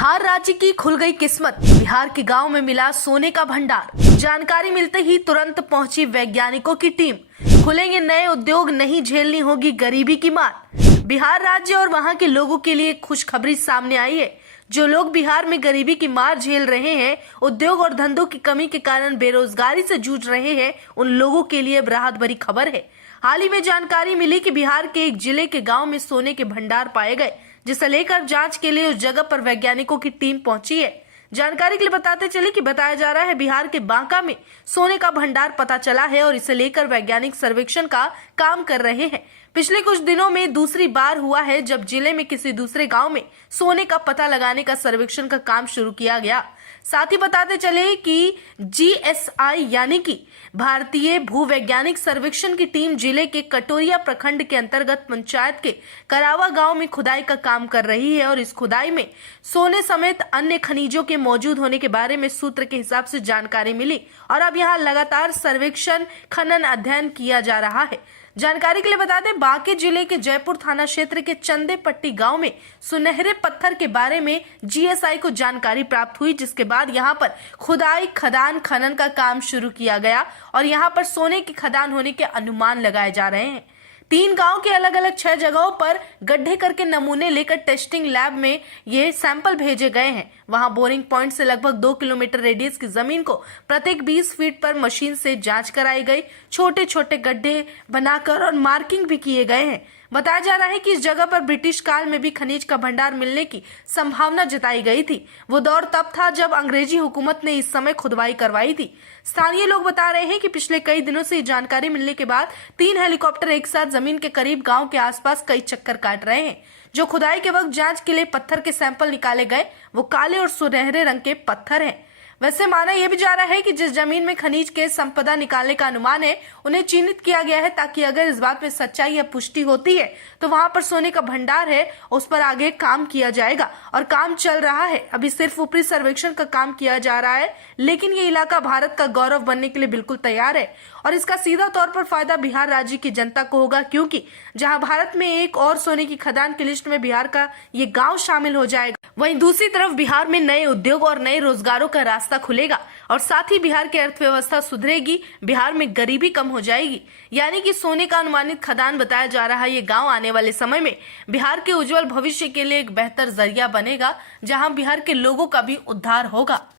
बिहार राज्य की खुल गई किस्मत। बिहार के गांव में मिला सोने का भंडार। जानकारी मिलते ही तुरंत पहुंची वैज्ञानिकों की टीम। खुलेंगे नए उद्योग, नहीं झेलनी होगी गरीबी की मार। बिहार राज्य और वहां के लोगों के लिए खुशखबरी सामने आई है। जो लोग बिहार में गरीबी की मार झेल रहे हैं, उद्योग और धंधों की कमी के कारण बेरोजगारी से जूझ रहे हैं, उन लोगों के लिए राहत भरी खबर है। हाल ही में जानकारी मिली कि बिहार के एक जिले के गांव में सोने के भंडार पाए गए, जिसे लेकर जांच के लिए उस जगह पर वैज्ञानिकों की टीम पहुंची है। जानकारी के लिए बताते चले कि बताया जा रहा है बिहार के बांका में सोने का भंडार पता चला है और इसे लेकर वैज्ञानिक सर्वेक्षण का काम कर रहे हैं। पिछले कुछ दिनों में दूसरी बार हुआ है जब जिले में किसी दूसरे गांव में सोने का पता लगाने का सर्वेक्षण का काम शुरू किया गया। साथ ही बताते चले कि जीएसआई यानी कि भारतीय भूवैज्ञानिक सर्वेक्षण की टीम जिले के कटोरिया प्रखंड के अंतर्गत पंचायत के करावा गांव में खुदाई का काम कर रही है और इस खुदाई में सोने समेत अन्य खनिजों के मौजूद होने के बारे में सूत्र के हिसाब से जानकारी मिली और अब यहाँ लगातार सर्वेक्षण, खनन, अध्ययन किया जा रहा है। जानकारी के लिए बता दें, बांके जिले के जयपुर थाना क्षेत्र के चंदेपट्टी गांव में सुनहरे पत्थर के बारे में जीएसआई को जानकारी प्राप्त हुई, जिसके बाद यहां पर खुदाई, खनन का काम शुरू किया गया और यहां पर सोने की खदान होने के अनुमान लगाए जा रहे हैं। 3 गांव के अलग अलग 6 जगहों पर गड्ढे करके नमूने लेकर टेस्टिंग लैब में ये सैंपल भेजे गए हैं। वहां बोरिंग पॉइंट से लगभग 2 किलोमीटर रेडियस की जमीन को प्रत्येक 20 फीट पर मशीन से जांच कराई गई। छोटे छोटे गड्ढे बनाकर और मार्किंग भी किए गए हैं। बताया जा रहा है कि इस जगह पर ब्रिटिश काल में भी खनिज का भंडार मिलने की संभावना जताई गई थी। वो दौर तब था जब अंग्रेजी हुकूमत ने इस समय खुदवाई करवाई थी। स्थानीय लोग बता रहे हैं कि पिछले कई दिनों से जानकारी मिलने के बाद 3 हेलीकॉप्टर एक साथ जमीन के करीब गांव के आसपास कई चक्कर काट रहे हैं। जो खुदाई के वक्त जांच के लिए पत्थर के सैंपल निकाले गए वो काले और सुनहरे रंग के पत्थर हैं। वैसे माना यह भी जा रहा है कि जिस जमीन में खनिज के संपदा निकालने का अनुमान है, उन्हें चिन्हित किया गया है ताकि अगर इस बात में सच्चाई या पुष्टि होती है तो वहां पर सोने का भंडार है, उस पर आगे काम किया जाएगा और काम चल रहा है। अभी सिर्फ ऊपरी सर्वेक्षण का काम किया जा रहा है, लेकिन ये इलाका भारत का गौरव बनने के लिए बिल्कुल तैयार है और इसका सीधा तौर पर फायदा बिहार राज्य की जनता को होगा, क्योंकि जहां भारत में एक और सोने की खदान की लिस्ट में बिहार का ये गांव शामिल हो जाएगा, वहीं दूसरी तरफ बिहार में नए उद्योग और नए रोजगारों का रास्ता खुलेगा और साथ ही बिहार की अर्थव्यवस्था सुधरेगी, बिहार में गरीबी कम हो जाएगी। यानी कि सोने का अनुमानित खदान बताया जा रहा है ये गांव आने वाले समय में बिहार के उज्जवल भविष्य के लिए एक बेहतर जरिया बनेगा, जहां बिहार के लोगों का भी उद्धार होगा।